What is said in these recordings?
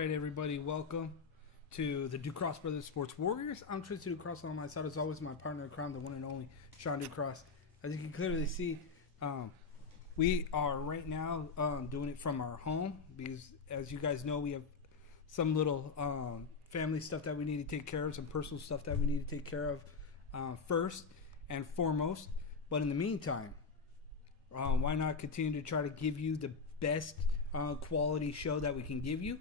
right, everybody, welcome to the Ducross Brothers Sports Warriors. I'm Tristan Ducross. On my side, as always, my partner in crime, the one and only Sean Ducross. As you can clearly see, we are right now doing it from our home because, as you guys know, we have some little family stuff that we need to take care of, some personal stuff that we need to take care of first and foremost. But in the meantime, why not continue to try to give you the best quality show that we can give you?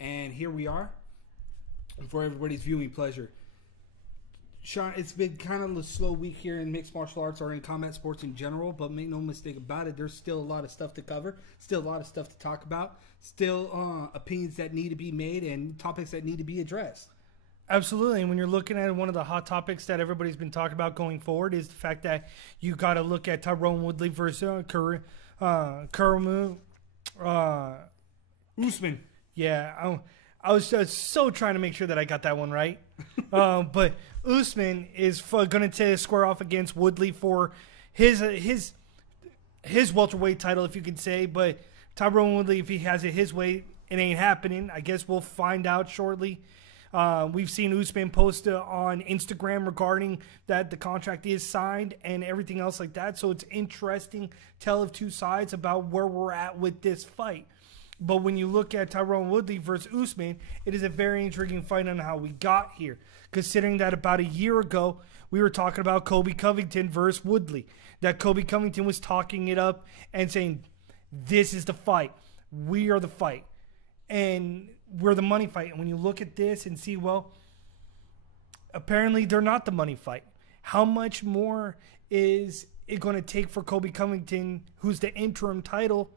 And here we are for everybody's viewing pleasure. Sean, it's been kind of a slow week here in mixed martial arts or in combat sports in general, but make no mistake about it, there's still a lot of stuff to cover, still a lot of stuff to talk about, still opinions that need to be made and topics that need to be addressed. Absolutely, and when you're looking at one of the hot topics that everybody's been talking about going forward is the fact that you got to look at Tyron Woodley versus Usman. Yeah, I was so trying to make sure that I got that one right. But Usman is going to square off against Woodley for his welterweight title, if you could say. But Tyron Woodley, if he has it his way, it ain't happening. I guess we'll find out shortly. We've seen Usman post on Instagram regarding that the contract is signed and everything else like that. So it's interesting, tell of two sides about where we're at with this fight. But when you look at Tyron Woodley versus Usman, it is a very intriguing fight on how we got here. Considering that about a year ago, we were talking about Colby Covington versus Woodley. That Colby Covington was talking it up and saying, this is the fight. We are the fight. And we're the money fight. And when you look at this and see, well, apparently they're not the money fight. How much more is it going to take for Colby Covington, who's the interim title,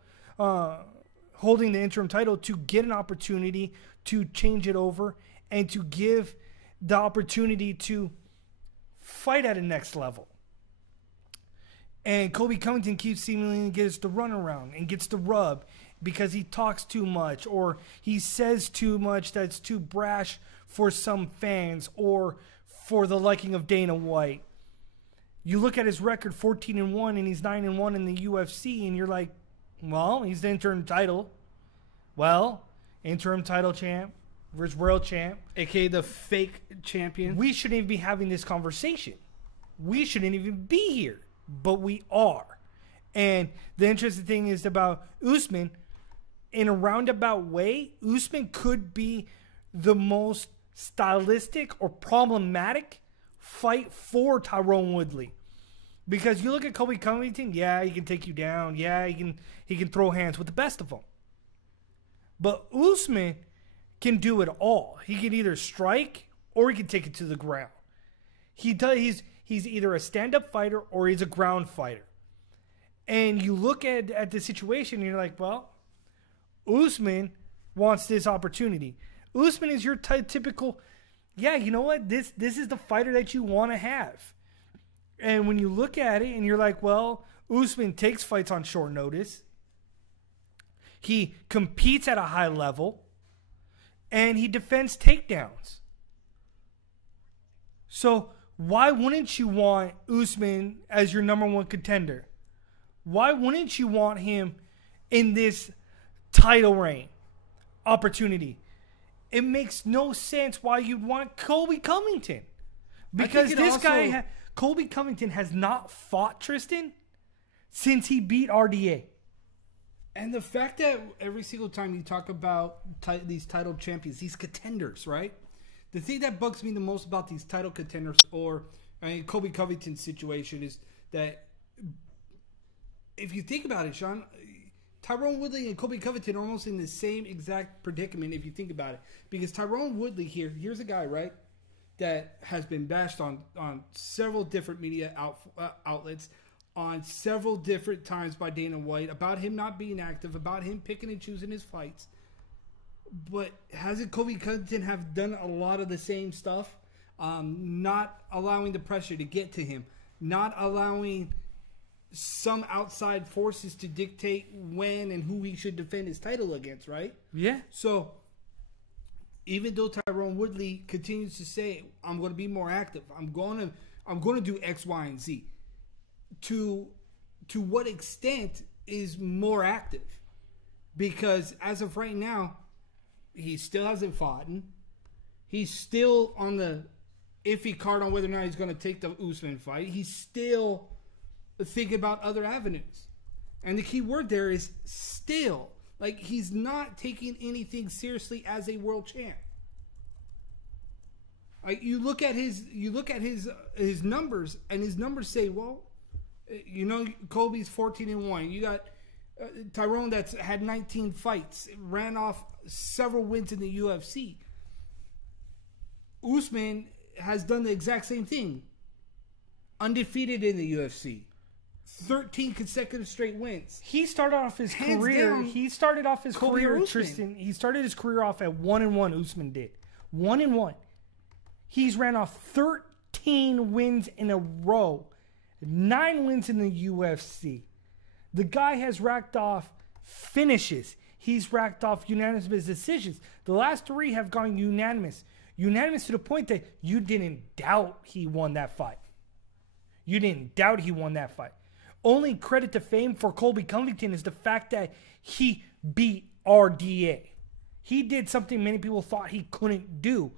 holding the interim title, to get an opportunity to change it over and to give the opportunity to fight at a next level? And Colby Covington keeps seemingly gets the runaround and gets the rub because he talks too much or he says too much that's too brash for some fans or for the liking of Dana White. You look at his record, 14-1, and he's 9-1 in the UFC, and you're like, well, he's the interim title. Well, interim title champ versus world champ, a.k.a. the fake champion. We shouldn't even be having this conversation. We shouldn't even be here, but we are. And the interesting thing is about Usman, in a roundabout way, Usman could be the most stylistic or problematic fight for Tyron Woodley. Because you look at Colby Covington, yeah, he can take you down. Yeah, he can throw hands with the best of them. But Usman can do it all. He can either strike or he can take it to the ground. He's either a stand-up fighter or he's a ground fighter. And you look at the situation and you're like, well, Usman wants this opportunity. Usman is your typical, yeah, you know what? This is the fighter that you want to have. And when you look at it and you're like, well, Usman takes fights on short notice. He competes at a high level. And he defends takedowns. So why wouldn't you want Usman as your number one contender? Why wouldn't you want him in this title reign opportunity? It makes no sense why you'd want Colby Covington. Because Colby Covington has not fought Tristan since he beat RDA. And the fact that every single time you talk about these title champions, these contenders, right? The thing that bugs me the most about these title contenders or Colby Covington's situation is that if you think about it, Sean, Tyron Woodley and Colby Covington are almost in the same exact predicament if you think about it. Because Tyron Woodley here's a guy, right, that has been bashed on several different media outlets, on several different times by Dana White about him not being active, about him picking and choosing his fights. But hasn't Colby Covington have done a lot of the same stuff? Not allowing the pressure to get to him, not allowing some outside forces to dictate when and who he should defend his title against, right? Yeah. So even though Tyron Woodley continues to say, I'm going to be more active, I'm going to do X, Y, and Z. To what extent is more active? Because as of right now, he still hasn't fought. He's still on the iffy card on whether or not he's going to take the Usman fight. He's still thinking about other avenues. And the key word there is still. Like, he's not taking anything seriously as a world champ. Like, you look at his numbers, and his numbers say, well, you know, Colby's 14-1. You got Tyrone that's had 19 fights, ran off several wins in the UFC. Usman has done the exact same thing. Undefeated in the UFC. 13 consecutive straight wins. He started off his career. He started off his career, Tristan. He started his career off at 1-1. Usman did 1-1. He's ran off 13 wins in a row, 9 wins in the UFC. The guy has racked off finishes. He's racked off unanimous decisions. The last 3 have gone unanimous. Unanimous to the point that you didn't doubt he won that fight. You didn't doubt he won that fight. Only credit to fame for Colby Covington is the fact that he beat RDA. He did something many people thought he couldn't do.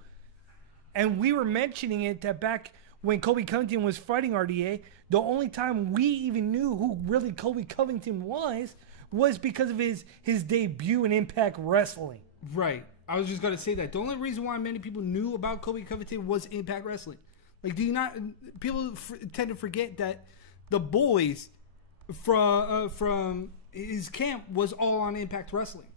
And we were mentioning it that back when Colby Covington was fighting RDA, the only time we even knew who really Colby Covington was because of his debut in Impact Wrestling. Right. I was just going to say that. The only reason why many people knew about Colby Covington was Impact Wrestling. Like, people tend to forget that the boys from his camp was all on Impact Wrestling.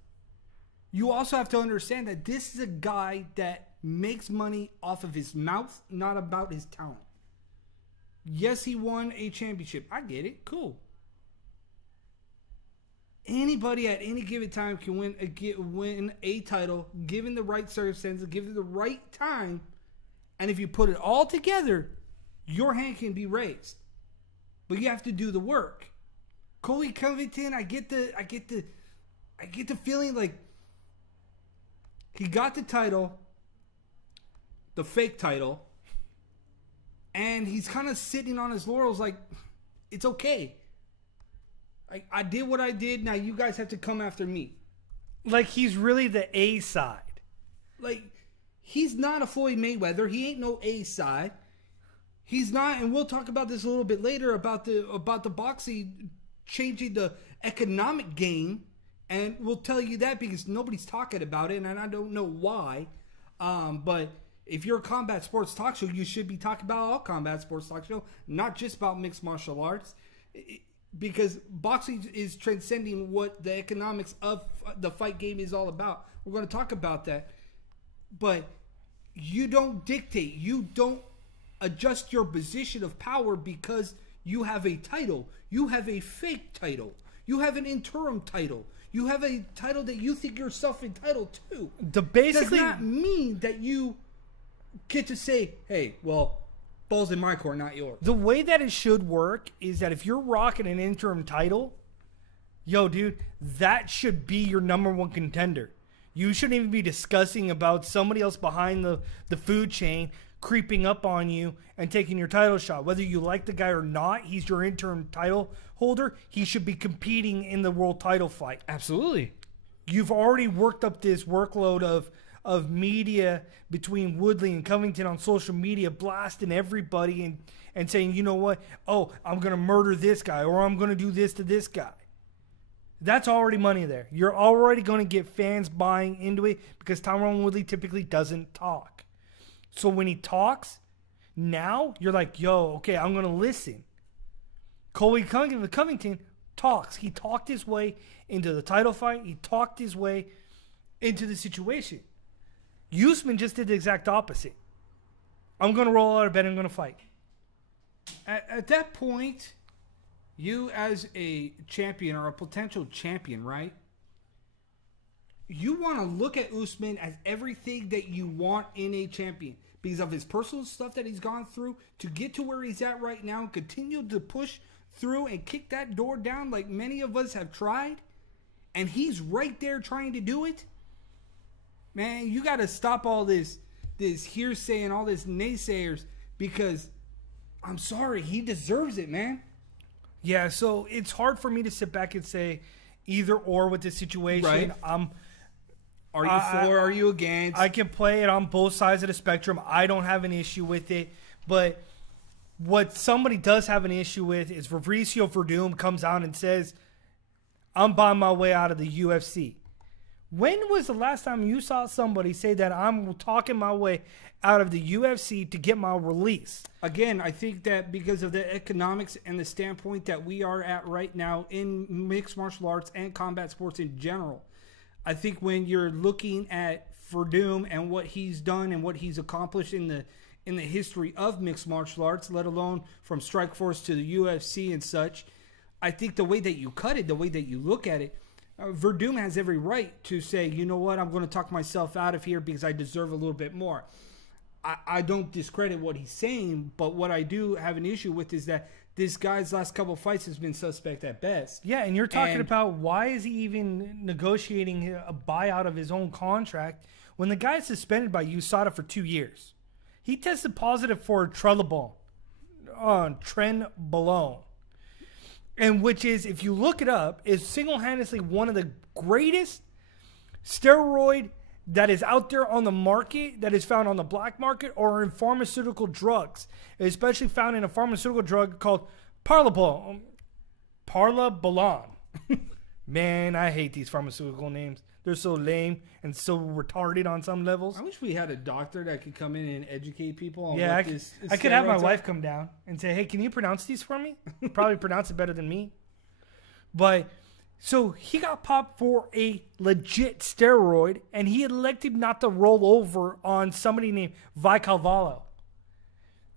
You also have to understand that this is a guy that makes money off of his mouth, not about his talent. Yes, he won a championship. I get it. Cool. Anybody at any given time can win a title, given the right circumstances, given the right time, and if you put it all together, your hand can be raised. But you have to do the work. Colby Covington, I get the feeling like he got the title, the fake title, and he's kind of sitting on his laurels like, it's okay. I did what I did. Now you guys have to come after me. Like, he's really the A side. Like, he's not a Floyd Mayweather. He ain't no A side. He's not, and we'll talk about this a little bit later about the boxing changing the economic game, and we'll tell you that because nobody's talking about it, and I don't know why. But if you're a combat sports talk show, you should be talking about all combat sports talk show, not just about mixed martial arts. Because boxing is transcending what the economics of the fight game is all about. We're going to talk about that. But you don't dictate. You don't adjust your position of power because you have a title. You have a fake title. You have an interim title. You have a title that you think yourself entitled to. Does not mean that you get to say, hey, well, ball's in my court, not yours. The way that it should work is that if you're rocking an interim title, yo, dude, that should be your #1 contender. You shouldn't even be discussing about somebody else behind the food chain creeping up on you and taking your title shot. Whether you like the guy or not, he's your interim title holder. He should be competing in the world title fight. Absolutely. You've already worked up this workload of media between Woodley and Covington on social media, blasting everybody and saying, you know what? Oh, I'm going to murder this guy, or I'm going to do this to this guy. That's already money there. You're already going to get fans buying into it because Tyron Woodley typically doesn't talk. So when he talks, now you're like, yo, okay, I'm going to listen. Colby Covington talks. He talked his way into the title fight. He talked his way into the situation. Usman just did the exact opposite. I'm going to roll out of bed and I'm going to fight. At that point, you as a champion or a potential champion, right? You want to look at Usman as everything that you want in a champion because of his personal stuff that he's gone through to get to where he's at right now and continue to push through and kick that door down like many of us have tried. And he's right there trying to do it. Man, you got to stop all this hearsay and all this naysayers because I'm sorry, he deserves it, man. Yeah, so it's hard for me to sit back and say either or with this situation. Right. Are you for? Are you against? I can play it on both sides of the spectrum. I don't have an issue with it. But what somebody does have an issue with is Fabricio Werdum comes out and says, I'm buying my way out of the UFC. When was the last time you saw somebody say that I'm talking my way out of the UFC to get my release? Again, I think that because of the economics and the standpoint that we are at right now in mixed martial arts and combat sports in general, I think when you're looking at Werdum and what he's done and what he's accomplished in the history of mixed martial arts, let alone from Strikeforce to the UFC and such, I think the way that you cut it, the way that you look at it, Werdum has every right to say, you know what, I'm going to talk myself out of here because I deserve a little bit more. I don't discredit what he's saying, but what I do have an issue with is that this guy's last couple of fights has been suspect at best. Yeah, and you're talking about why is he even negotiating a buyout of his own contract when the guy's suspended by USADA for 2 years. He tested positive for trenbolone, and which is, if you look it up, is single-handedly one of the greatest steroid that is out there on the market, that is found on the black market or in pharmaceutical drugs, especially found in a pharmaceutical drug called Parlabolon. Man, I hate these pharmaceutical names. They're so lame and so retarded on some levels. I wish we had a doctor that could come in and educate people on what this I could have my wife come down and say, hey, can you pronounce these for me? Probably pronounce it better than me. But so he got popped for a legit steroid, and he elected not to roll over on somebody named Vi Calvallo.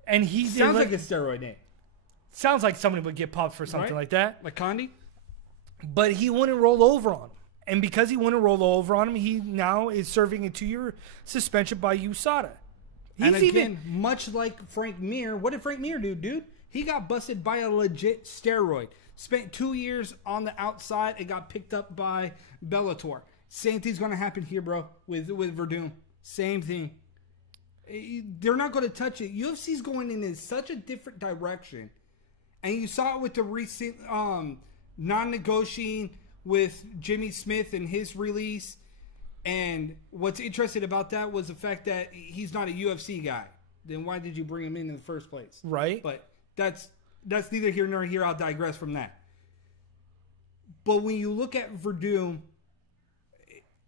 And he sounds like a steroid name. Sounds like somebody would get popped for something like that. Like Condi? But he wouldn't roll over on him. And because he wouldn't roll over on him, he now is serving a 2-year suspension by USADA. And again, much like Frank Mir, what did Frank Mir do, dude? He got busted by a legit steroid. Spent 2 years on the outside and got picked up by Bellator. Same thing's going to happen here, bro, with Werdum. Same thing. They're not going to touch it. UFC's going in such a different direction. And you saw it with the recent non-negotiating with Jimmy Smith and his release. And what's interesting about that was the fact that he's not a UFC guy. Then why did you bring him in the first place? Right. But that's neither here nor here. I'll digress from that. But when you look at Werdum,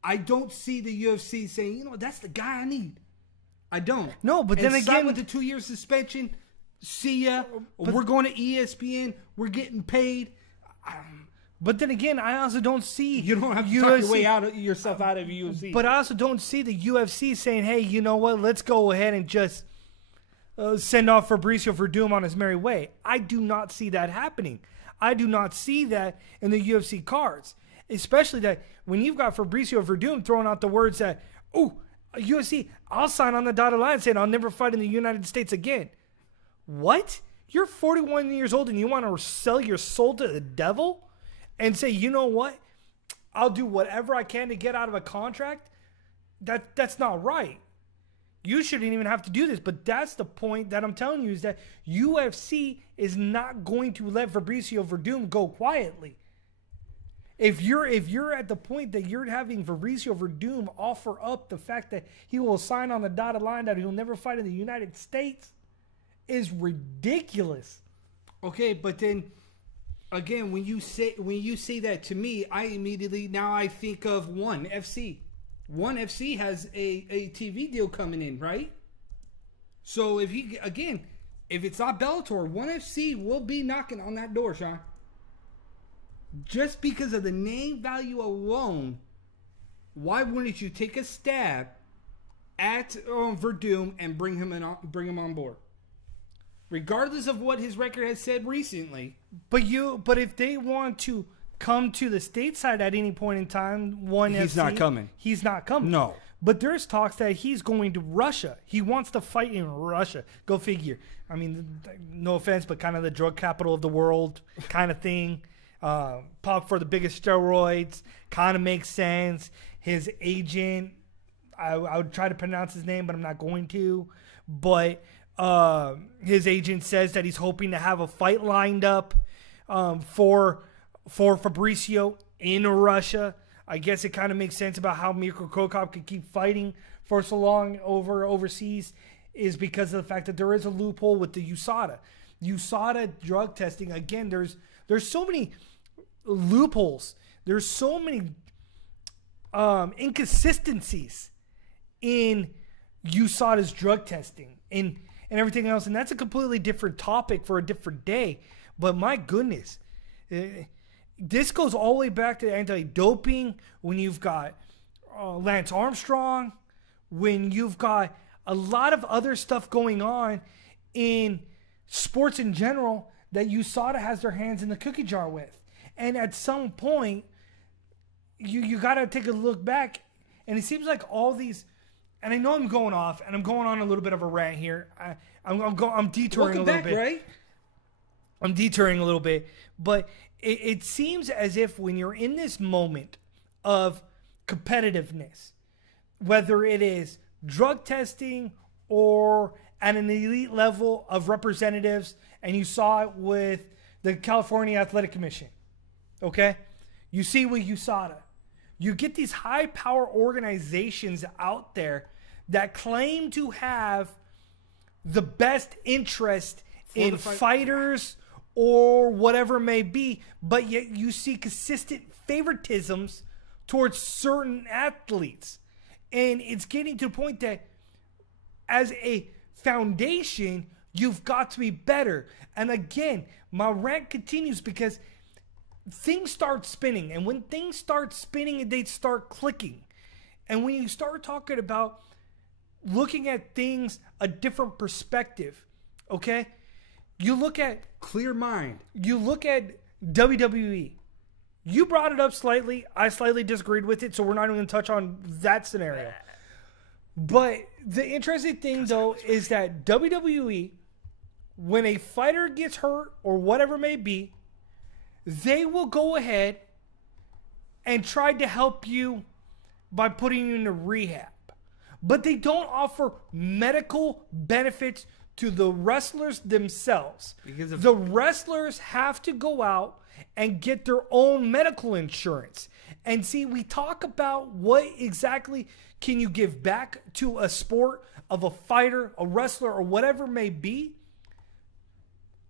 I don't see the UFC saying, you know, that's the guy I need. I don't. No, but then again, with the 2-year suspension, see ya. We're going to ESPN. We're getting paid. But then again, I also don't see you don't have to talk your way yourself out of UFC. But I also don't see the UFC saying, "Hey, you know what? Let's go ahead and just send off Fabricio Werdum on his merry way." I do not see that happening. I do not see that in the UFC cards, especially that when you've got Fabricio Werdum throwing out the words that, "Oh, UFC, I'll sign on the dotted line saying I'll never fight in the United States again." What? You're 41 years old and you want to sell your soul to the devil? And say, you know what? I'll do whatever I can to get out of a contract. That's not right. You shouldn't even have to do this. But that's the point that I'm telling you, is that UFC is not going to let Fabricio Werdum go quietly. If you're at the point that you're having Fabricio Werdum offer up the fact that he will sign on the dotted line that he'll never fight in the United States, is ridiculous. Okay, but then again, when you say that to me, I immediately I think of ONE FC. ONE FC has a TV deal coming in, right? So if it's not Bellator, ONE FC will be knocking on that door, Sean. Just because of the name value alone, why wouldn't you take a stab at Werdum and bring him on board? Regardless of what his record has said recently. But if they want to come to the stateside at any point in time, he's not coming. He's not coming. No. But there's talks that he's going to Russia. He wants to fight in Russia. Go figure. I mean, no offense, but kind of the drug capital of the world kind of thing. Pop for the biggest steroids. Kind of makes sense. His agent, I would try to pronounce his name, but I'm not going to. But his agent says that he's hoping to have a fight lined up for Fabricio in Russia. I guess it kind of makes sense about how Mirko Cro Cop could keep fighting for so long overseas is because of the fact that there is a loophole with the USADA. USADA drug testing, again, there's so many loopholes. There's so many inconsistencies in USADA's drug testing and everything else. And that's a completely different topic for a different day. But my goodness, this goes all the way back to anti-doping when you've got Lance Armstrong, when you've got a lot of other stuff going on in sports in general that USADA has their hands in the cookie jar with. And at some point, you got to take a look back, and it seems like all these, and I know I'm going off, and I'm going on a little bit of a rant here. I'm detouring a little bit. Right? I'm detouring a little bit, but it seems as if when you're in this moment of competitiveness, whether it is drug testing or at an elite level of representatives, and you saw it with the California Athletic Commission, okay? You see with USADA. You get these high-power organizations out there that claim to have the best interest in fighters or whatever it may be, but yet you see consistent favoritisms towards certain athletes. And it's getting to the point that as a foundation, you've got to be better. And again, my rant continues because things start spinning. And when things start spinning, they start clicking. And when you start talking about looking at things a different perspective, okay? You look at clear mind. You look at WWE. You brought it up slightly. I slightly disagreed with it, so we're not even going to touch on that scenario. But the interesting thing, though, is that WWE, when a fighter gets hurt or whatever it may be, they will go ahead and try to help you by putting you into rehab. But they don't offer medical benefits to the wrestlers themselves. Because the wrestlers have to go out and get their own medical insurance. And see, we talk about what exactly can you give back to a sport of a fighter, a wrestler, or whatever it may be.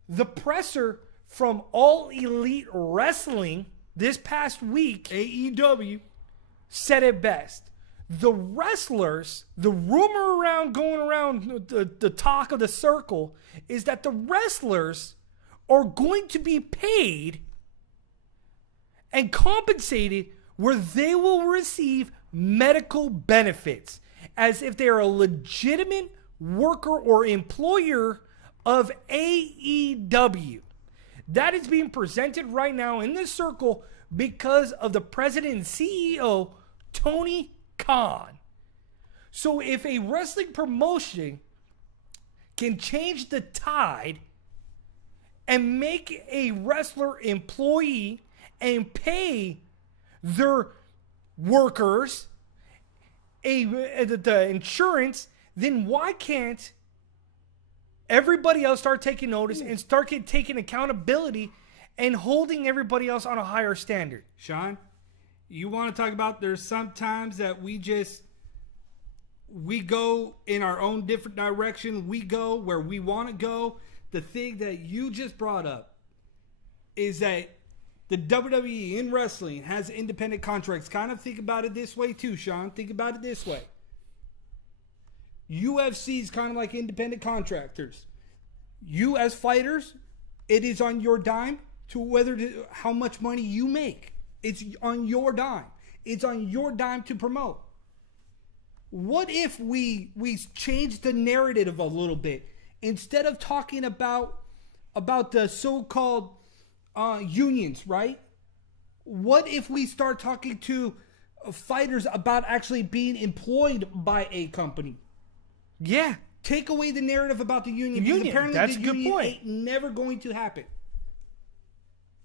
The presser from All Elite Wrestling this past week, AEW, said it best. The wrestlers, the rumor going around the talk of the circle is that the wrestlers are going to be paid and compensated where they will receive medical benefits as if they are a legitimate worker or employer of AEW. That is being presented right now in this circle because of the president and CEO, Tony Khan. So if a wrestling promotion can change the tide and make a wrestler employee and pay their workers the insurance, then why can't everybody else start taking notice and start taking accountability and holding everybody else on a higher standard? Sean, you want to talk about there's sometimes that we go in our own different direction. We go where we want to go. The thing that you just brought up is that the WWE in wrestling has independent contracts. Kind of think about it this way too, Sean. Think about it this way. UFC is kind of like independent contractors. You as fighters, it is on your dime to how much money you make. It's on your dime. It's on your dime to promote. What if we change the narrative a little bit? Instead of talking about the so-called unions, right? What if we start talking to fighters about actually being employed by a company? Yeah. Take away the narrative about the union. Apparently that's the a good union point. Ain't never going to happen.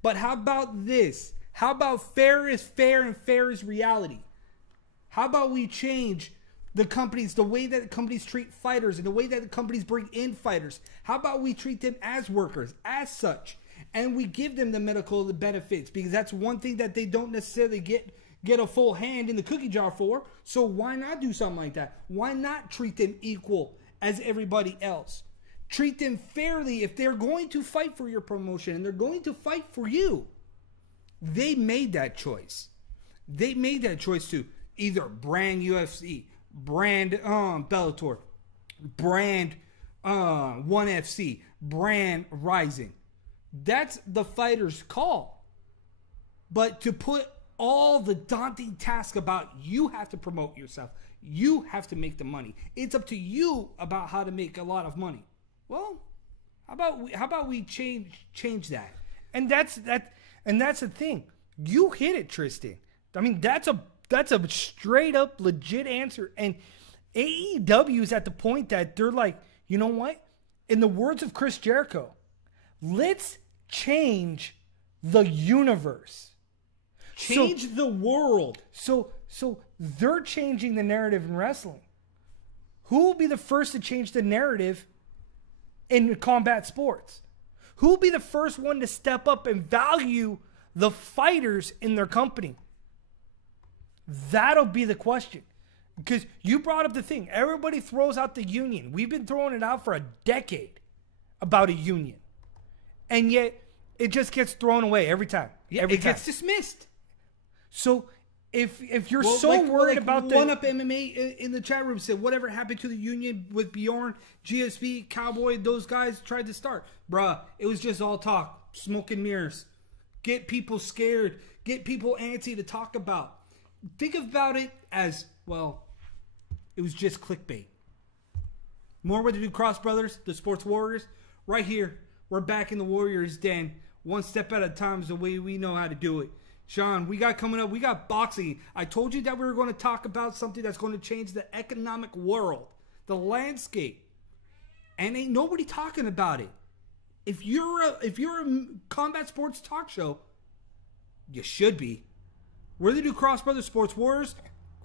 But how about this? How about fair is fair and fair is reality? How about we change the companies, the way that companies treat fighters and the way that the companies bring in fighters? How about we treat them as workers, as such, and we give them the medical benefits? Because that's one thing that they don't necessarily get get a full hand in the cookie jar for. So why not do something like that? Why not treat them equal as everybody else? Treat them fairly if they're going to fight for your promotion and they're going to fight for you. They made that choice. They made that choice to either brand UFC, brand Bellator, brand ONE FC, brand Rising. That's the fighter's call. But to put all the daunting task about you have to promote yourself, you have to make the money. It's up to you about how to make a lot of money. Well, how about we change that? And that's the thing. You hit it, Tristan. I mean, that's a straight up legit answer. And AEW is at the point that they're like, you know what? In the words of Chris Jericho, let's change the universe. Change the world. So they're changing the narrative in wrestling. Who will be the first to change the narrative in combat sports? Who will be the first one to step up and value the fighters in their company? That'll be the question. Because you brought up the thing. Everybody throws out the union. We've been throwing it out for a decade about a union. And yet, it just gets thrown away every time. Yeah, it gets dismissed. So, if you're worried about the... One Up MMA in the chat room said, whatever happened to the union with Bjorn, GSP, Cowboy, those guys tried to start. Bruh, it was just all talk. Smoke and mirrors. Get people scared. Get people antsy to talk about. Think about it as, well, it was just clickbait. More with the new Cross Brothers, the Sports Warriors. Right here, we're back in the Warriors' den. One step at a time is the way we know how to do it. Sean, we got coming up, we got boxing. I told you that we were going to talk about something that's going to change the economic world, the landscape. And ain't nobody talking about it. If you're a combat sports talk show, you should be. We're the new Cross Brothers Sports Warriors.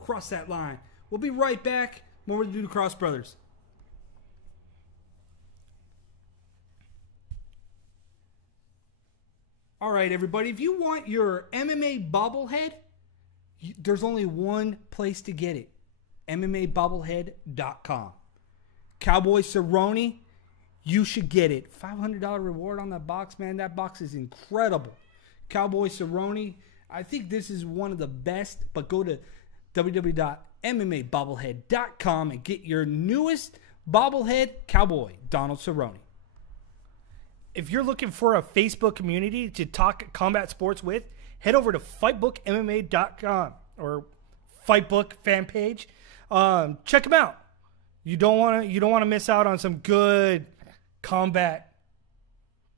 Cross that line. We'll be right back. More with the new Cross Brothers. All right, everybody. If you want your MMA bobblehead, there's only one place to get it. MMAbobblehead.com. Cowboy Cerrone, you should get it. $500 reward on that box, man. That box is incredible. Cowboy Cerrone, I think this is one of the best, but go to www.MMAbobblehead.com and get your newest bobblehead, Cowboy Donald Cerrone. If you're looking for a Facebook community to talk combat sports with, head over to fightbookmma.com or Fightbook fan page. Check them out. You don't want to miss out on some good combat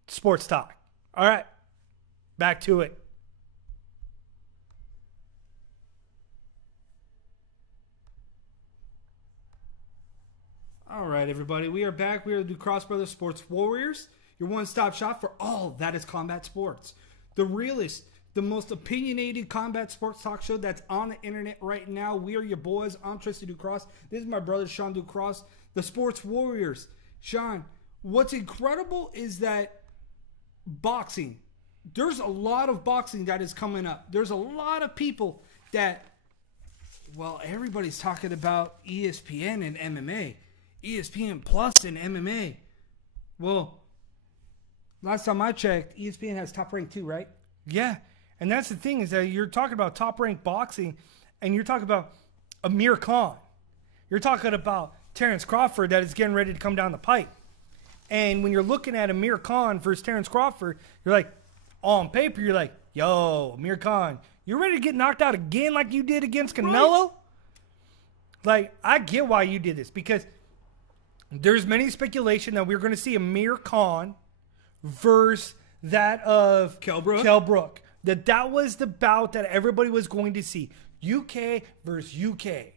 sports talk. All right, back to it. All right, everybody, we are back. We are the Cross Brothers Sports Warriors, your one-stop shop for all that is combat sports. The realest, the most opinionated combat sports talk show that's on the internet right now. We are your boys. I'm Tristan Ducross. This is my brother, Sean Ducross, the Sports Warriors. Sean, what's incredible is that boxing, there's a lot of boxing that is coming up. There's a lot of people that, well, everybody's talking about ESPN and MMA. ESPN Plus and MMA. Well, last time I checked, ESPN has Top Rank 2, right? Yeah, and that's the thing is that you're talking about top-ranked boxing, and you're talking about Amir Khan. You're talking about Terrence Crawford that is getting ready to come down the pipe. And when you're looking at Amir Khan versus Terrence Crawford, you're like, on paper, you're like, yo, Amir Khan, you ready to get knocked out again like you did against Canelo? Right. Like, I get why you did this, because there's many speculation that we're going to see Amir Khan versus that of Kell Brook. That was the bout that everybody was going to see. UK versus UK.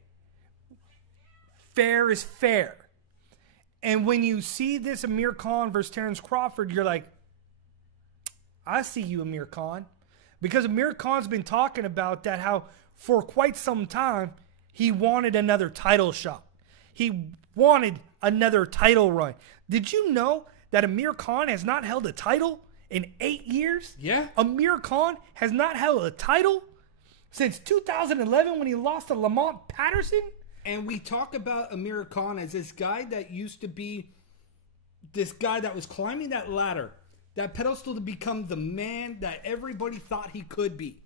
Fair is fair. And when you see this Amir Khan versus Terrence Crawford, you're like, I see you, Amir Khan. Because Amir Khan's been talking about that, how for quite some time, he wanted another title shot. He wanted another title run. Did you know that Amir Khan has not held a title in 8 years? Yeah. Amir Khan has not held a title since 2011 when he lost to Lamont Patterson. And we talk about Amir Khan as this guy that used to be this guy that was climbing that ladder, that pedestal to become the man that everybody thought he could be.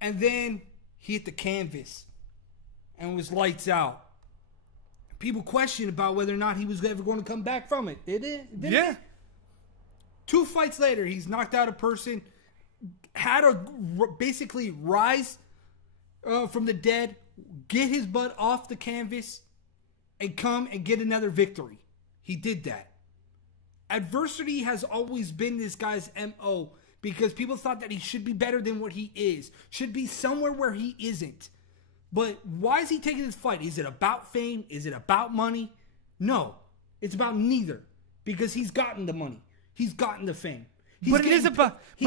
And then he hit the canvas and was lights out. People questioned about whether or not he was ever going to come back from it. Did it? Yeah. 2 fights later, he's knocked out a person, had to basically rise from the dead, get his butt off the canvas, and come and get another victory. He did that. Adversity has always been this guy's MO because people thought that he should be better than what he is, should be somewhere where he isn't. But why is he taking this fight? Is it about fame? Is it about money? No, it's about neither, because he's gotten the money. He's gotten the fame. But it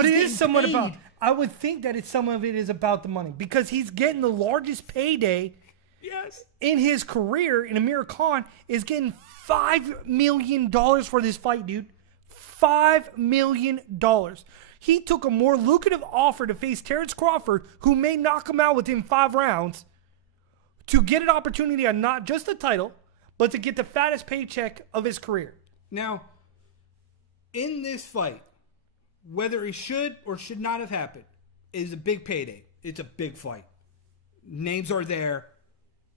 is somewhat about. I would think that some of it is about the money because he's getting the largest payday. Yes. In his career, and Amir Khan is getting $5 million for this fight, dude. $5 million. He took a more lucrative offer to face Terrence Crawford, who may knock him out within 5 rounds, to get an opportunity on not just the title, but to get the fattest paycheck of his career. Now, in this fight, whether it should or should not have happened, is a big payday. It's a big fight. Names are there.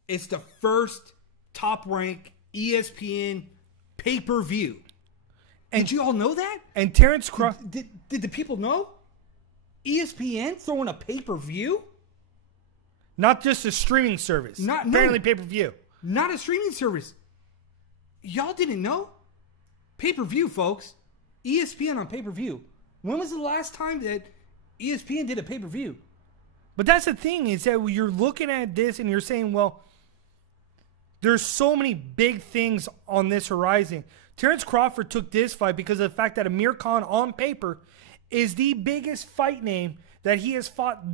It's the first top-ranked ESPN pay-per-view. And did you all know that? And Terrence Crawford... Did the people know? ESPN throwing a pay-per-view? Not just a streaming service. Apparently pay-per-view. Not a streaming service. Y'all didn't know? Pay-per-view, folks. ESPN on pay-per-view. When was the last time that ESPN did a pay-per-view? But that's the thing, is that you're looking at this and you're saying, well, there's so many big things on this horizon. Terrence Crawford took this fight because of the fact that Amir Khan, on paper, is the biggest fight name that he has fought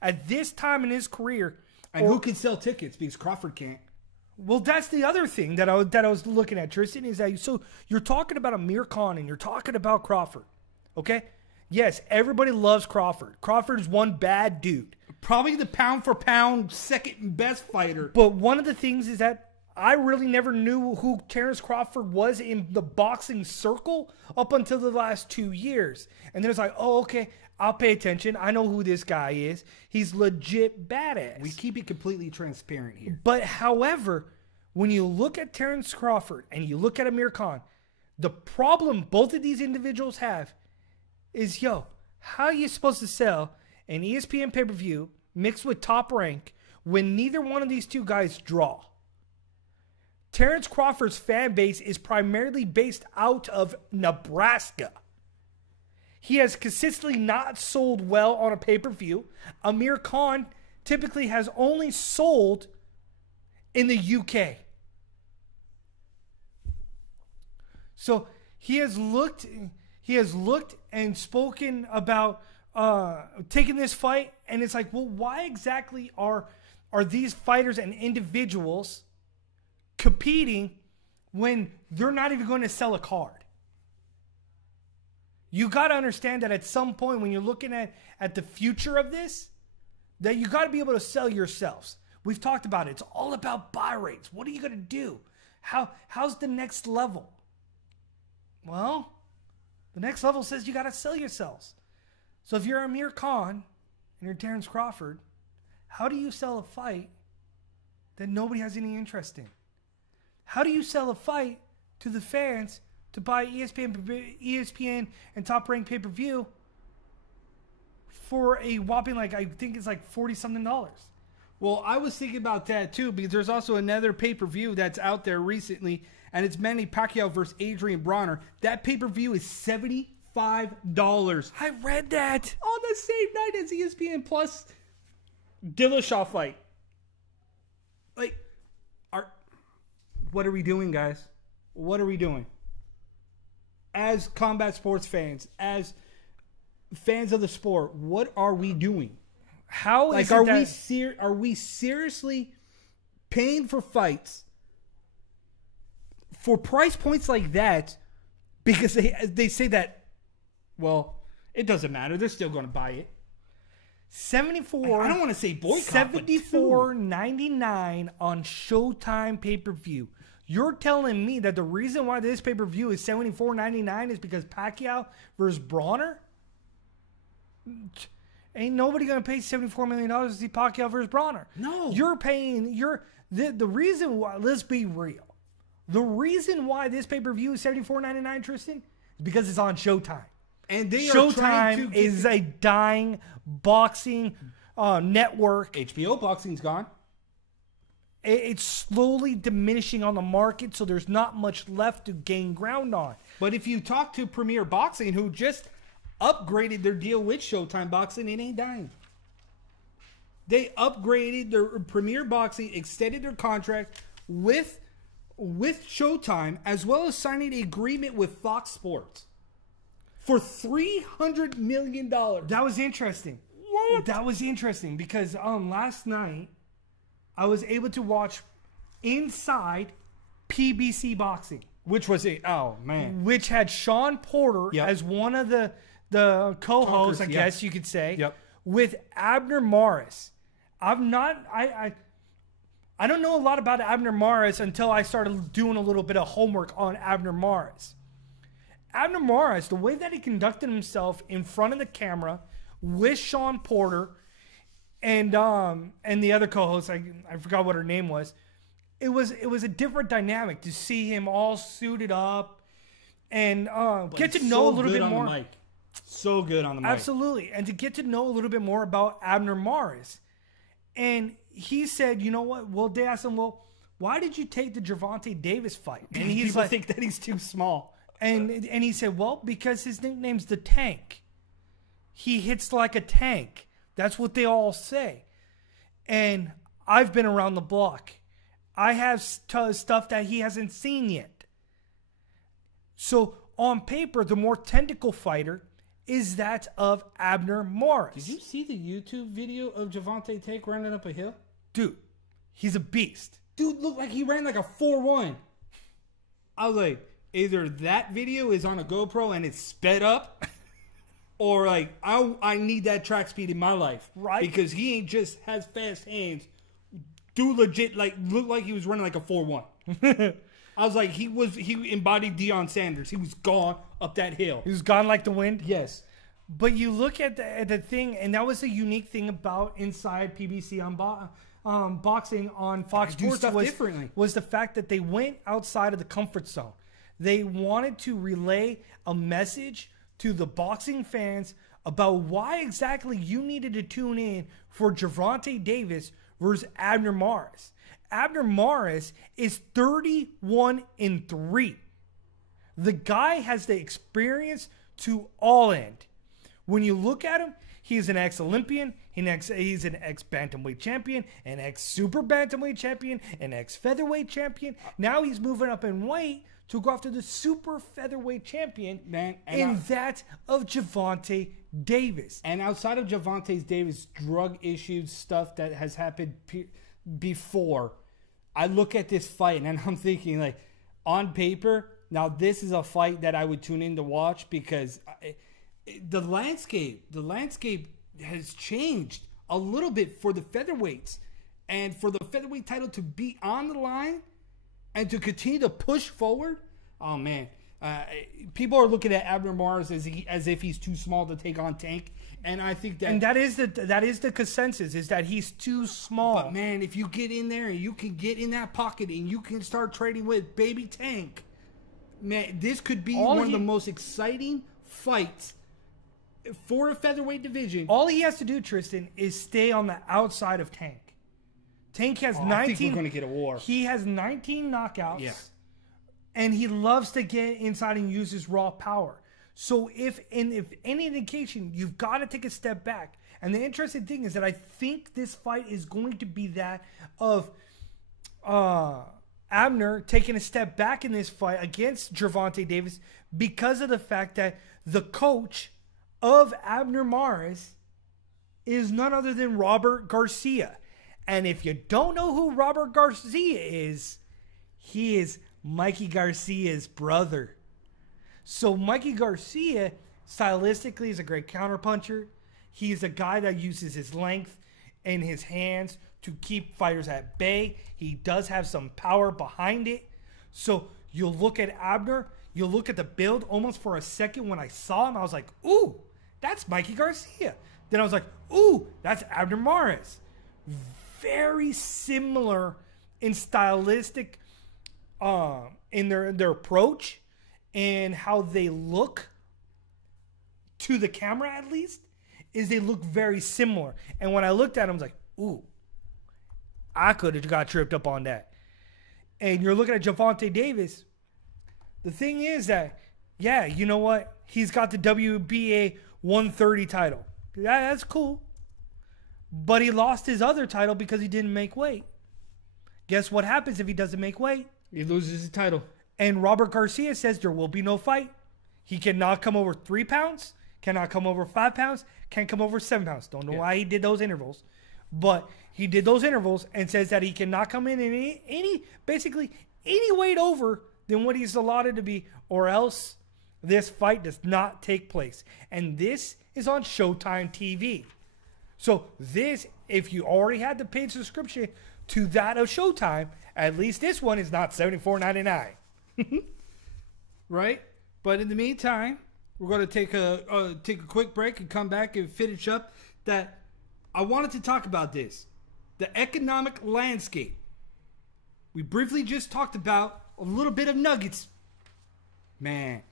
at this time in his career. And who can sell tickets, because Crawford can't? Well, that's the other thing that I was looking at, Tristan, is that so you're talking about Amir Khan and you're talking about Crawford, okay? Yes, everybody loves Crawford. Crawford is one bad dude. Probably the pound-for-pound second best fighter. But one of the things is that I really never knew who Terrence Crawford was in the boxing circle up until the last 2 years. And then it's like, oh, okay, I'll pay attention. I know who this guy is. He's legit badass. We keep it completely transparent here. But however, when you look at Terrence Crawford and you look at Amir Khan, the problem both of these individuals have is, how are you supposed to sell an ESPN pay-per-view mixed with Top Rank when neither one of these two guys draw? Terrence Crawford's fan base is primarily based out of Nebraska. He has consistently not sold well on a pay-per-view. Amir Khan typically has only sold in the UK. So he has looked and spoken about taking this fight, and it's like, well, why exactly are these fighters and individuals competing when they're not even going to sell a card? You got to understand that at some point when you're looking at the future of this, that you got to be able to sell yourselves. We've talked about it. It's all about buy rates. What are you going to do? How's the next level? Well, the next level says you got to sell yourselves. So if you're Amir Khan and you're Terrence Crawford, how do you sell a fight that nobody has any interest in? How do you sell a fight to the fans to buy ESPN and Top Rank pay-per-view for a whopping, I think it's like $40-something? Well, I was thinking about that too, because there's also another pay-per-view that's out there recently, and it's Manny Pacquiao versus Adrian Bronner. That pay-per-view is $75. I read that. On the same night as ESPN Plus Dillashaw fight. What are we doing, guys? What are we doing? As combat sports fans, as fans of the sport, what are we doing? How is are we seriously paying for fights for price points like that because they say that, well, it doesn't matter, they're still going to buy it? $74. I don't want to say boycott, $74.99 on Showtime pay-per-view. You're telling me that the reason why this pay-per-view is $74.99 is because Pacquiao versus Bronner? Ain't nobody gonna pay $74 million to see Pacquiao versus Bronner. No. You're paying the reason why, let's be real. The reason why this pay-per-view is $74.99, Tristan, is because it's on Showtime. And Showtime is a dying boxing network. HBO boxing's gone. It's slowly diminishing on the market, so there's not much left to gain ground on. But if you talk to Premier Boxing, who just upgraded their deal with Showtime Boxing, it ain't dying. They upgraded their Premier Boxing, extended their contract with Showtime, as well as signing an agreement with Fox Sports for $300 million. That was interesting. What? That was interesting because last night I was able to watch Inside PBC Boxing, Which was which had Sean Porter as one of the co-hosts, I guess you could say, with Adner Mares. I don't know a lot about Adner Mares until I started doing a little bit of homework on Adner Mares. Adner Mares, the way that he conducted himself in front of the camera with Sean Porter and the other co-host, I forgot what her name was. It was a different dynamic to see him all suited up and get to know a little bit more. Mic. So good on the mic. Absolutely. And to get to know a little bit more about Adner Mares. And he said, you know what? Well, they asked him, well, why did you take the Gervonta Davis fight? And he's People like, think that he's too small. And he said, well, because his nickname's the Tank. He hits like a tank. That's what they all say. And I've been around the block. I have stuff that he hasn't seen yet. So on paper, the more technical fighter is that of Adner Mares. Did you see the YouTube video of Gervonta Tank running up a hill? Dude, he's a beast. Dude looked like he ran like a 4-1. I was like, either that video is on a GoPro and it's sped up, or like I need that track speed in my life, right? Because he ain't just has fast hands. Dude, legit looked like he was running like a 4-1. I was like, he embodied Deion Sanders. He was gone up that hill. He was gone like the wind. Yes, but you look at the thing, and that was a unique thing about Inside PBC on boxing on Fox Sports was the fact that they went outside of the comfort zone. They wanted to relay a message to the boxing fans about why exactly you needed to tune in for Gervonta Davis versus Adner Mares. Adner Mares is 31-3. The guy has the experience to all end. When you look at him, he's an ex-Olympian, he's an ex-bantamweight champion, an ex-super bantamweight champion, an ex-featherweight champion. Now he's moving up in weight to go after the super featherweight champion, that of Gervonta Davis. And outside of Gervonta Davis' drug issues, stuff that has happened before, I look at this fight and I'm thinking, like, on paper, now this is a fight that I would tune in to watch because the landscape has changed a little bit for the featherweights, and for the featherweight title to be on the line and to continue to push forward. Oh man, people are looking at Adner Mares as if he's too small to take on Tank, and I think that is the consensus, is that he's too small. But man, if you get in there and you can get in that pocket and you can start trading with baby Tank, man, this could be one of the most exciting fights for a featherweight division. All he has to do, Tristan, is stay on the outside of Tank. Tank has 19. I think we're going to get a war. He has 19 knockouts. Yeah. And he loves to get inside and use his raw power. So if any indication, you've got to take a step back. And the interesting thing is that I think this fight is going to be that of Abner taking a step back in this fight against Gervonta Davis because of the fact that the coach of Adner Mares is none other than Robert Garcia. And if you don't know who Robert Garcia is, he is Mikey Garcia's brother. So Mikey Garcia, stylistically, is a great counterpuncher. He is a guy that uses his length and his hands to keep fighters at bay. He does have some power behind it. So you'll look at Abner, you'll look at the build. Almost for a second when I saw him, I was like, ooh, that's Mikey Garcia. Then I was like, ooh, that's Adner Mares. Very similar in stylistic, in their approach and how they look to the camera, at least, is they look very similar. And when I looked at him, I was like, ooh, I could have got tripped up on that. And you're looking at Gervonta Davis. The thing is that, yeah, you know what? He's got the WBA 130 title. Yeah, that's cool. But he lost his other title because he didn't make weight. Guess what happens if he doesn't make weight? He loses his title. And Robert Garcia says there will be no fight. He cannot come over 3 pounds, cannot come over 5 pounds, can't come over 7 pounds. Don't know why he did those intervals. But he did those intervals and says that he cannot come in basically any weight over than what he's allotted to be, or else this fight does not take place. And this is on Showtime TV. So this, if you already had the paid subscription to that of Showtime, at least this one is not $74.99. Right? But in the meantime, we're going to take a quick break and come back and finish up that. I wanted to talk about this. The economic landscape. We briefly just talked about a little bit of nuggets. Man,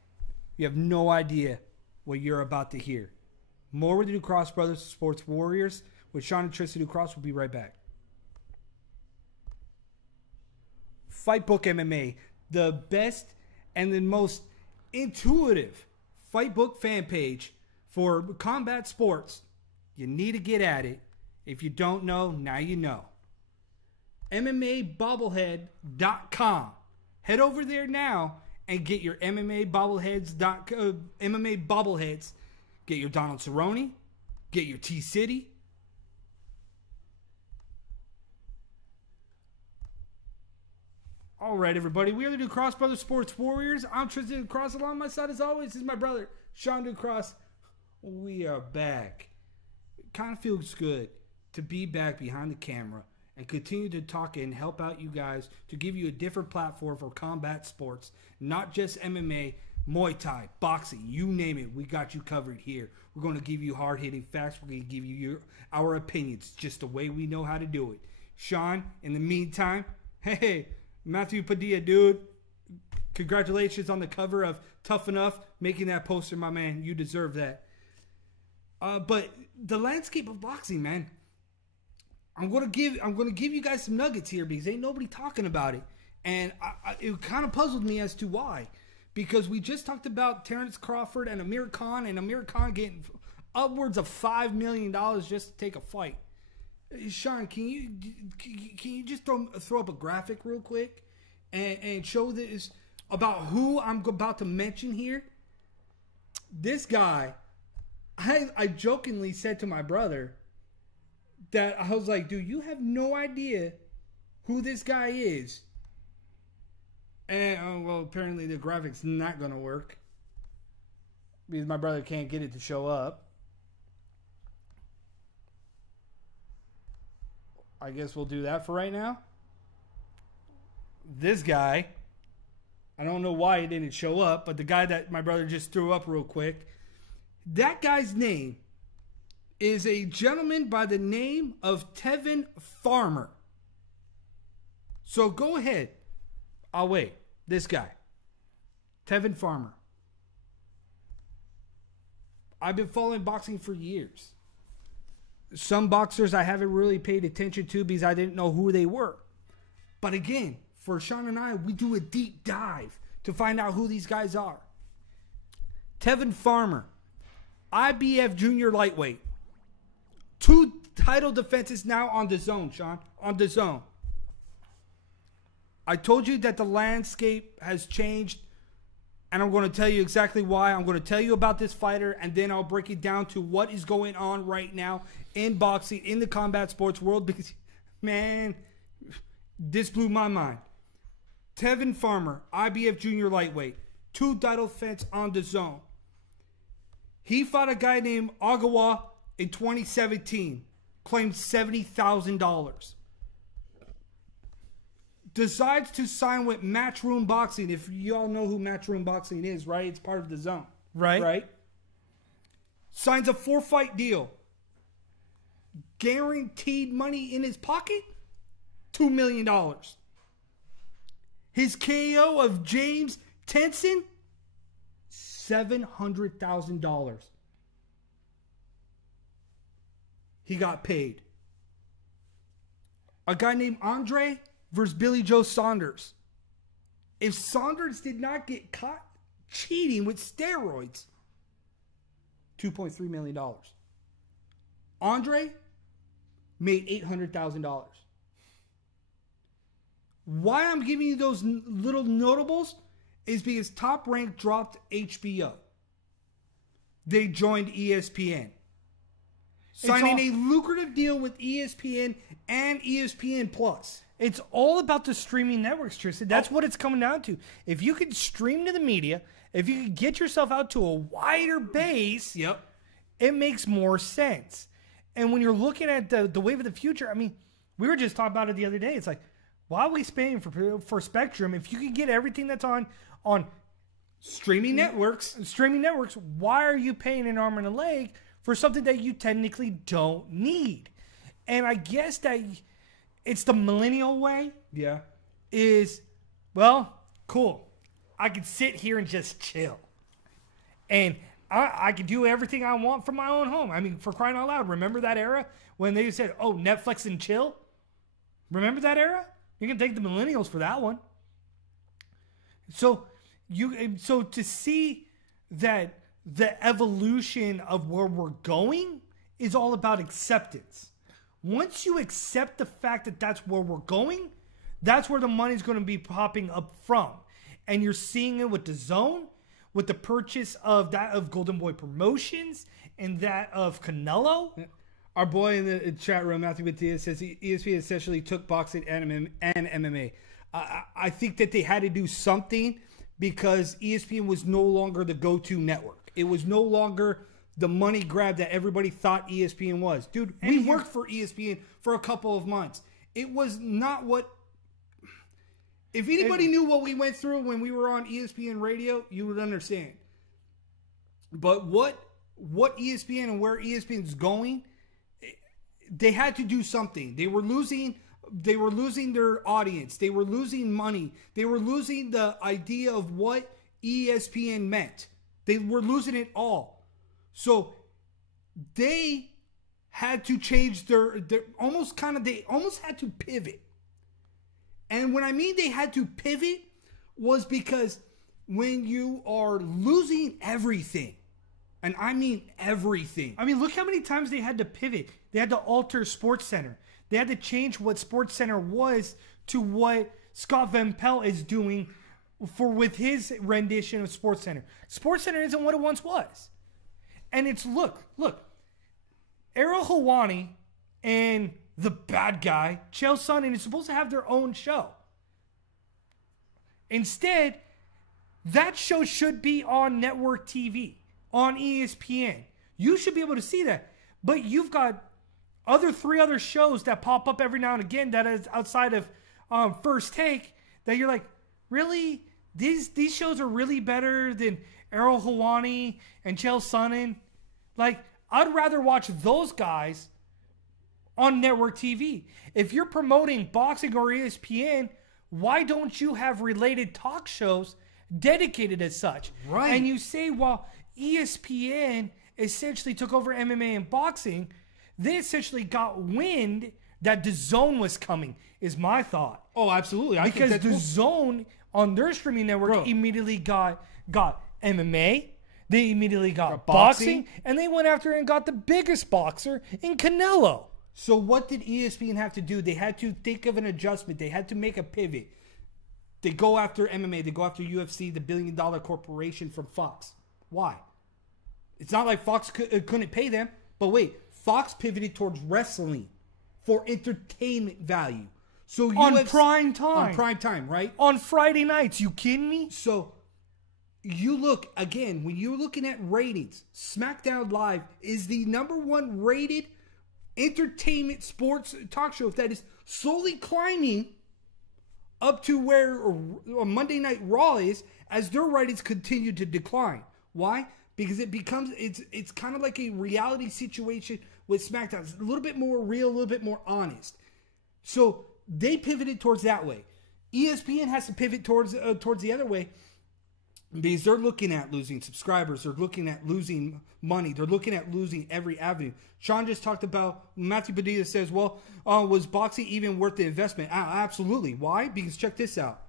you have no idea what you're about to hear. More with the New Cross Brothers Sports Warriors with Sean and Tristan New Cross. We'll be right back. Fightbook MMA, the best and the most intuitive Fightbook fan page for combat sports. You need to get at it. If you don't know, now you know. MMAbobblehead.com. Head over there now and get your MMA bobbleheads. Get your Donald Cerrone. Get your T-City. All right, everybody. We are the New Cross Brothers Sports Warriors. I'm Tristan Cross. Along my side, as always, is my brother, Sean New Cross. We are back. It kind of feels good to be back behind the camera and continue to talk and help out you guys to give you a different platform for combat sports, not just MMA, Muay Thai, boxing, you name it. We got you covered here. We're going to give you hard-hitting facts. We're going to give you our opinions, just the way we know how to do it. Sean, in the meantime, hey, Matthew Padilla, dude, congratulations on the cover of Tough Enough, making that poster, my man. You deserve that. But the landscape of boxing, man, I'm gonna give you guys some nuggets here because ain't nobody talking about it, and it kind of puzzled me as to why. Because we just talked about Terrence Crawford and Amir Khan getting upwards of $5 million just to take a fight. Sean, can you just throw up a graphic real quick and show this about who I'm about to mention here? This guy, I jokingly said to my brother that I was like, dude, you have no idea who this guy is. And, well, apparently the graphic's not going to work because my brother can't get it to show up. I guess we'll do that for right now. This guy, I don't know why he didn't show up, but the guy that my brother just threw up real quick, that guy's name is a gentleman by the name of Tevin Farmer. So go ahead. I'll wait. This guy, Tevin Farmer. I've been following boxing for years. Some boxers I haven't really paid attention to because I didn't know who they were. But again, for Sean and I, we do a deep dive to find out who these guys are. Tevin Farmer, IBF junior lightweight. 2 title defenses now on the zone, Sean. On the zone. I told you that the landscape has changed, and I'm going to tell you exactly why. I'm going to tell you about this fighter, and then I'll break it down to what is going on right now in boxing, in the combat sports world, because, man, this blew my mind. Tevin Farmer, IBF junior lightweight, 2 title defense on the zone. He fought a guy named Agawa in 2017 claimed $70,000. Decides to sign with Matchroom Boxing. If y'all know who Matchroom Boxing is, right? It's part of the Zone. Right? Signs a 4-fight deal. Guaranteed money in his pocket? $2 million. His KO of James Tenson? $700,000. He got paid. A guy named Andre versus Billy Joe Saunders. If Saunders did not get caught cheating with steroids, $2.3 million. Andre made $800,000. Why I'm giving you those little notables is because Top Rank dropped HBO. They joined ESPN. Signing a lucrative deal with ESPN and ESPN Plus. It's all about the streaming networks, Tristan. That's what it's coming down to. If you could stream to the media, if you could get yourself out to a wider base, it makes more sense. And when you're looking at the wave of the future, I mean, we were just talking about it the other day. It's like, why are we paying for Spectrum if you can get everything that's on streaming networks? Why are you paying an arm and a leg for something that you technically don't need? And I guess that it's the millennial way. Yeah. Is, well, cool. I can sit here and just chill. And I can do everything I want from my own home. I mean, for crying out loud, remember that era when they said, oh, Netflix and chill? Remember that era? You can thank the millennials for that one. So to see that the evolution of where we're going is all about acceptance. Once you accept the fact that that's where we're going, that's where the money's going to be popping up from. And you're seeing it with the Zone, with the purchase of that of Golden Boy Promotions and that of Canelo. Our boy in the chat room, Matthew Batia, says ESPN essentially took boxing and MMA. I think that they had to do something because ESPN was no longer the go-to network. It was no longer the money grab that everybody thought ESPN was. Dude, we worked for ESPN for a couple of months. It was not what... If anybody knew what we went through when we were on ESPN radio, you would understand. But what ESPN and where ESPN's going, they had to do something. They were losing their audience. They were losing money. They were losing the idea of what ESPN meant. They were losing it all. So they had to change they almost had to pivot. And when I mean they had to pivot was because when you are losing everything, and I mean everything. I mean, look how many times they had to pivot. They had to alter SportsCenter. They had to change what SportsCenter was to what Scott Van Pelt is doing with his rendition of SportsCenter. SportsCenter isn't what it once was. And it's, look, Errol Hawani and the bad guy, Chael Sonnen, is supposed to have their own show. Instead, that show should be on network TV, on ESPN. You should be able to see that. But you've got three other shows that pop up every now and again that is outside of First Take that you're like, really? These shows are really better than Errol Hawani and Chael Sonnen? Like, I'd rather watch those guys on network TV. If you're promoting boxing or ESPN, why don't you have related talk shows dedicated as such? Right. And you say, well, ESPN essentially took over MMA and boxing. They essentially got wind that the Zone was coming, is my thought. Oh, absolutely. Because the Zone on their streaming network immediately got MMA. They immediately got boxing. And they went after and got the biggest boxer in Canelo. So what did ESPN have to do? They had to think of an adjustment. They had to make a pivot. They go after MMA. They go after UFC, the billion-dollar corporation from Fox. Why? It's not like Fox couldn't pay them. But wait, Fox pivoted towards wrestling for entertainment value. So on prime time. On prime time, right? On Friday nights. You kidding me? So you look, again, when you're looking at ratings, SmackDown Live is the #1 rated entertainment sports talk show that is slowly climbing up to where Monday Night Raw is as their ratings continue to decline. Why? Because it's kind of like a reality situation with SmackDown. It's a little bit more real, a little bit more honest. So they pivoted towards that way. ESPN has to pivot towards the other way because they're looking at losing subscribers. They're looking at losing money. They're looking at losing every avenue. Sean just talked about, Matthew Padilla says, well, was boxing even worth the investment? Absolutely. Why? Because check this out.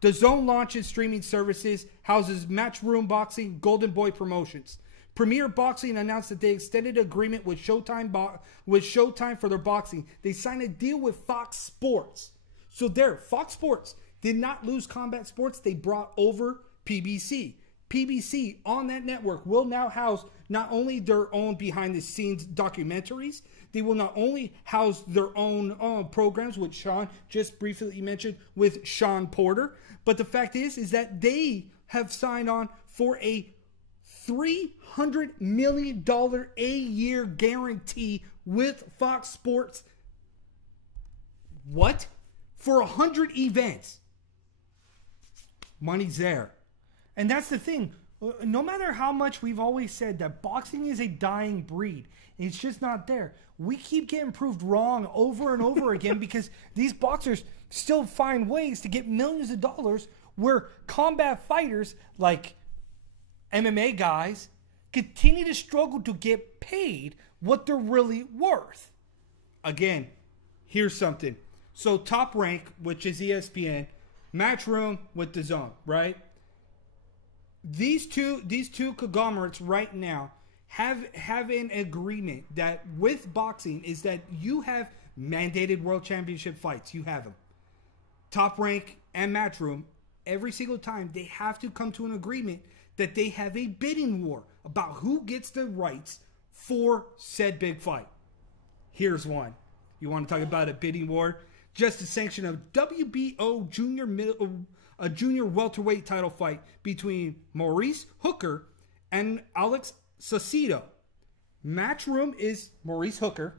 The Zone launches streaming services, houses Matchroom Boxing, Golden Boy Promotions. Premier Boxing announced that they extended an agreement with Showtime for their boxing. They signed a deal with Fox Sports. So Fox Sports did not lose Combat Sports. They brought over PBC. PBC on that network will now house not only their own behind-the-scenes documentaries, they will not only house their own programs, which Sean just briefly mentioned with Sean Porter, but the fact is that they have signed on for a $300 million a year guarantee with Fox Sports. What? For 100 events. Money's there. And that's the thing. No matter how much we've always said that boxing is a dying breed, it's just not there. We keep getting proved wrong over and over again because these boxers still find ways to get millions of dollars where combat fighters like MMA guys continue to struggle to get paid what they're really worth. Again, here's something. So Top Rank, which is ESPN, Matchroom with the Zone, right? These two conglomerates right now have an agreement that with boxing is that you have mandated world championship fights. You have them. Top Rank and Matchroom, every single time they have to come to an agreement that they have a bidding war about who gets the rights for said big fight. Here's one. You want to talk about a bidding war? Just the sanction of WBO junior welterweight title fight between Maurice Hooker and Alex Saucedo. Matchroom is Maurice Hooker.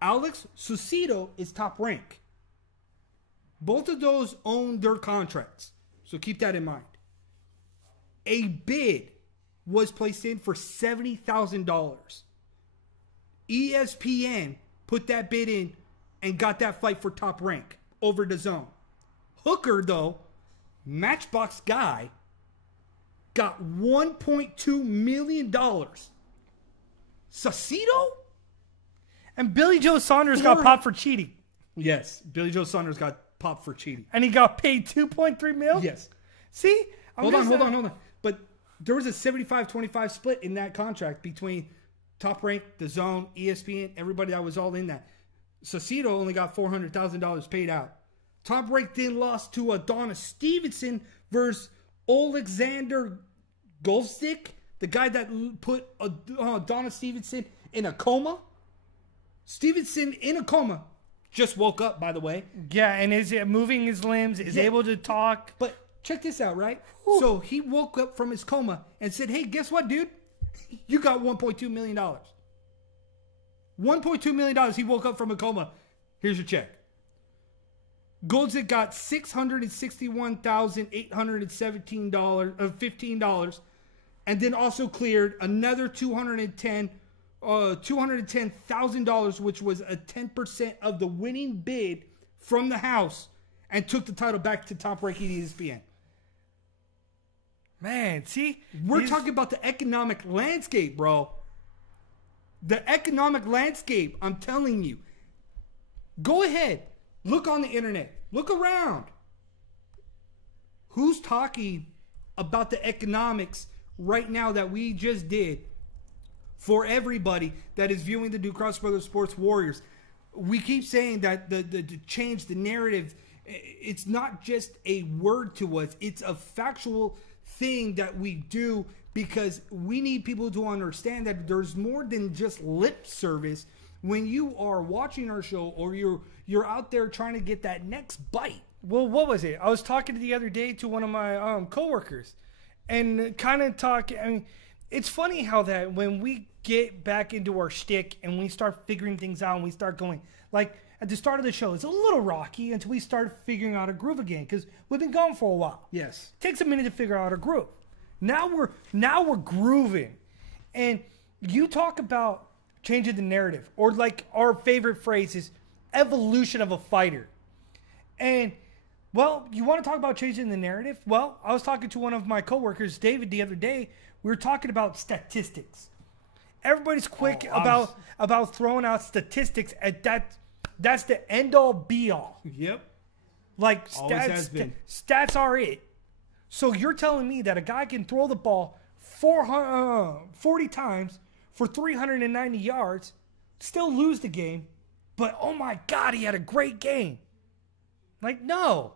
Alex Saucedo is Top Rank. Both of those own their contracts, so keep that in mind. A bid was placed in for $70,000. ESPN put that bid in and got that fight for Top Rank over the Zone. Hooker, though, Matchbox guy, got $1.2 million. Saucedo? And Billy Joe Saunders got popped for cheating. Yes, Billy Joe Saunders got popped for cheating. And he got paid $2.3 million? Yes. See? Hold on. But there was a 75-25 split in that contract between Top Rank, the Zone, ESPN, everybody that was all in that. Saucedo only got $400,000 paid out. Top Rank then lost to Adonis Stevenson versus Alexander Golstick, the guy that put Adonis Stevenson in a coma. Stevenson in a coma. Just woke up, by the way. Yeah, and is moving his limbs, is able to talk. But check this out, right? Ooh. So he woke up from his coma and said, hey, guess what, dude? You got $1.2 million. $1.2 million. He woke up from a coma. Here's your check. Goldzick got $661,817 and then also cleared another $210,000, which was a 10% of the winning bid from the house, and took the title back to Top Ranking ESPN. Man, see? We're talking about the economic landscape, bro. The economic landscape, I'm telling you. Go ahead. Look on the internet. Look around. Who's talking about the economics right now that we just did for everybody that is viewing the Ducross Brothers Sports Warriors? We keep saying that the change the narrative, it's not just a word to us. It's a factual thing that we do because we need people to understand that there's more than just lip service when you are watching our show or you're out there trying to get that next bite. Well, what was it? I was talking the other day to one of my coworkers, and kind of talk. I mean, it's funny how that when we get back into our shtick and we start figuring things out and we start going, like at the start of the show, it's a little rocky until we start figuring out a groove again because we've been gone for a while. Yes. It takes a minute to figure out a groove. Now we're grooving. And you talk about changing the narrative, or like our favorite phrase is evolution of a fighter. And, well, you want to talk about changing the narrative? Well, I was talking to one of my coworkers, David, the other day. We were talking about statistics. Everybody's quick about throwing out statistics at that's the end-all, be-all. Yep. Like, Always has been. Stats are it. So you're telling me that a guy can throw the ball 40 times for 390 yards, still lose the game, but oh my God, he had a great game. Like, no.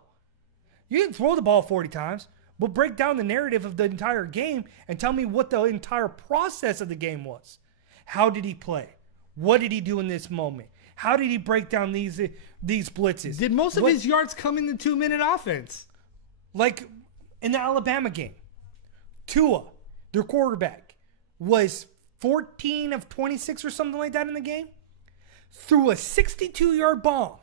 You can throw the ball 40 times, but break down the narrative of the entire game and tell me what the entire process of the game was. How did he play? What did he do in this moment? How did he break down these blitzes? Did most of his yards come in the 2-minute offense? Like in the Alabama game, Tua, their quarterback, was 14 of 26 or something like that in the game. Threw a 62-yard bomb.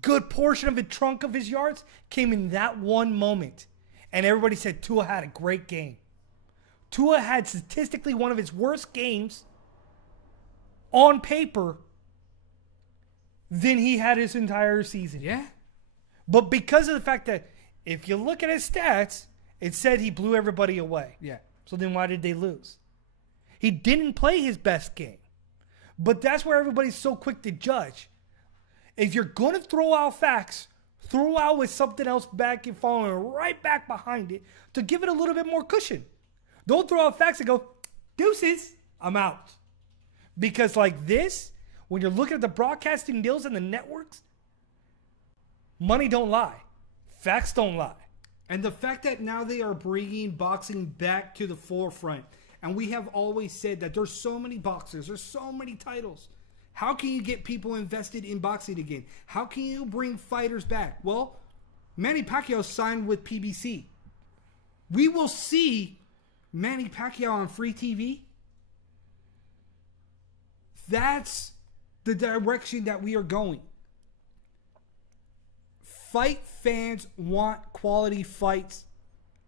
Good portion of the trunk of his yards came in that one moment. And everybody said Tua had a great game. Tua had statistically one of his worst games on paper than he had his entire season. Yeah. But because of the fact that if you look at his stats, it said he blew everybody away. Yeah. So then why did they lose? He didn't play his best game. But that's where everybody's so quick to judge. If you're going to throw out facts, throw out with something else back and following right back behind it to give it a little bit more cushion. Don't throw out facts and go, deuces, I'm out. Because like this, when you're looking at the broadcasting deals and the networks, money don't lie. Facts don't lie. And the fact that now they are bringing boxing back to the forefront. And we have always said that there's so many boxers, there's so many titles. How can you get people invested in boxing again? How can you bring fighters back? Well, Manny Pacquiao signed with PBC. We will see Manny Pacquiao on free TV. That's the direction that we are going. Fight fans want quality fights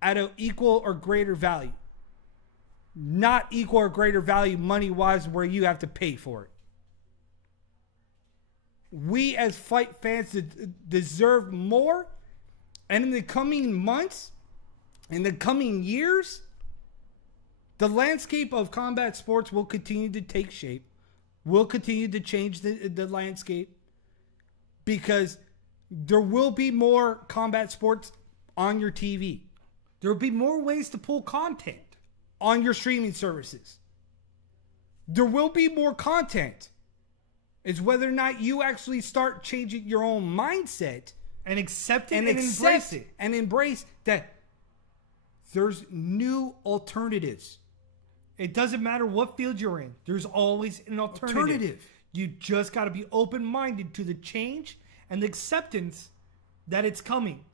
at an equal or greater value. Not equal or greater value money-wise where you have to pay for it. We as fight fans deserve more. And in the coming months, in the coming years, the landscape of combat sports will continue to take shape. Will continue to change the landscape. Because there will be more combat sports on your TV. There will be more ways to pull content on your streaming services. There will be more content. It's whether or not you actually start changing your own mindset and accept it and embrace it. And embrace that there's new alternatives. It doesn't matter what field you're in. There's always an alternative. You just got to be open-minded to the change and the acceptance that it's coming.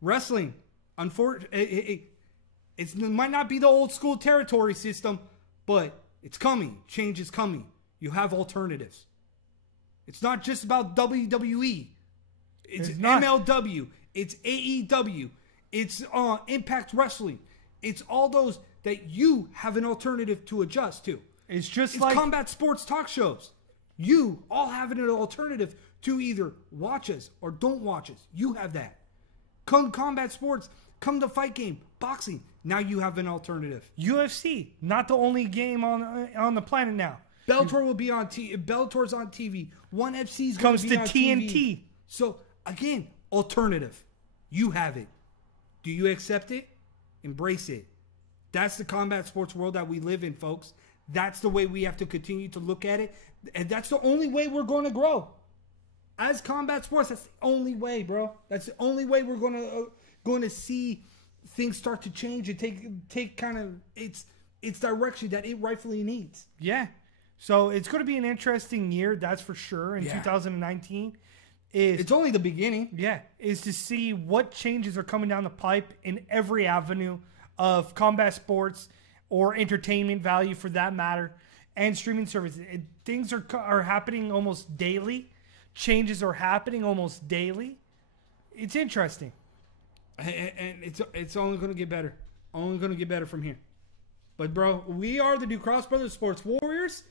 Wrestling, unfortunately, it might not be the old school territory system, but it's coming. Change is coming. You have alternatives. It's not just about WWE. It's MLW. It's AEW. It's Impact Wrestling. It's all those that you have an alternative to adjust to. It's like combat sports talk shows. You all have an alternative to either watch us or don't watch us. You have that. Come combat sports. Come to fight game. Boxing. Now you have an alternative. UFC. Not the only game on the planet now. Bellator will be on TV. Bellator's on TV. ONE FC's going to be on TNT. TV. So, again, alternative. You have it. Do you accept it? Embrace it. That's the combat sports world that we live in, folks. That's the way we have to continue to look at it. And that's the only way we're going to grow. As combat sports, that's the only way, bro. That's the only way we're going to see things start to change and take kind of its direction that it rightfully needs. Yeah. So it's going to be an interesting year, that's for sure, in 2019. It's only the beginning. Yeah. Is to see what changes are coming down the pipe in every avenue of combat sports or entertainment value for that matter, and streaming services. Things are happening almost daily. Changes are happening almost daily. It's interesting. And it's only going to get better. Only going to get better from here. But, bro, we are the Ducross Brothers Sports Warriors.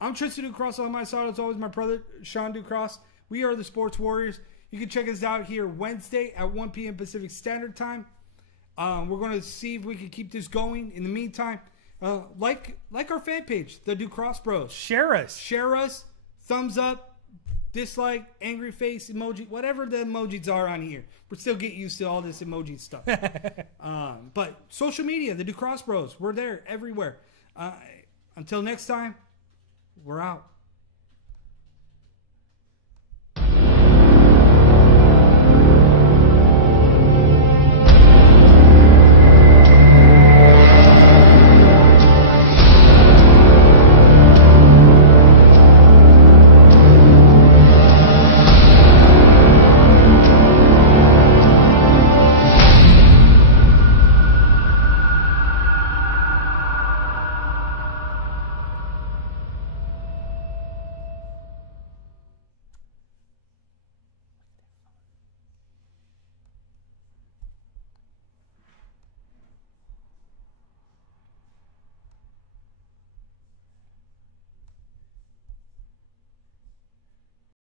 I'm Tristan Ducross. On my side, it's always my brother, Sean Ducross. We are the Sports Warriors. You can check us out here Wednesday at 1 p.m. Pacific Standard Time. We're going to see if we can keep this going. In the meantime, like our fan page, the Ducross Bros. Share us. Share us. Thumbs up, dislike, angry face emoji, whatever the emojis are on here. We're still getting used to all this emoji stuff. But social media, the Ducross Bros. We're there everywhere. Until next time, we're out.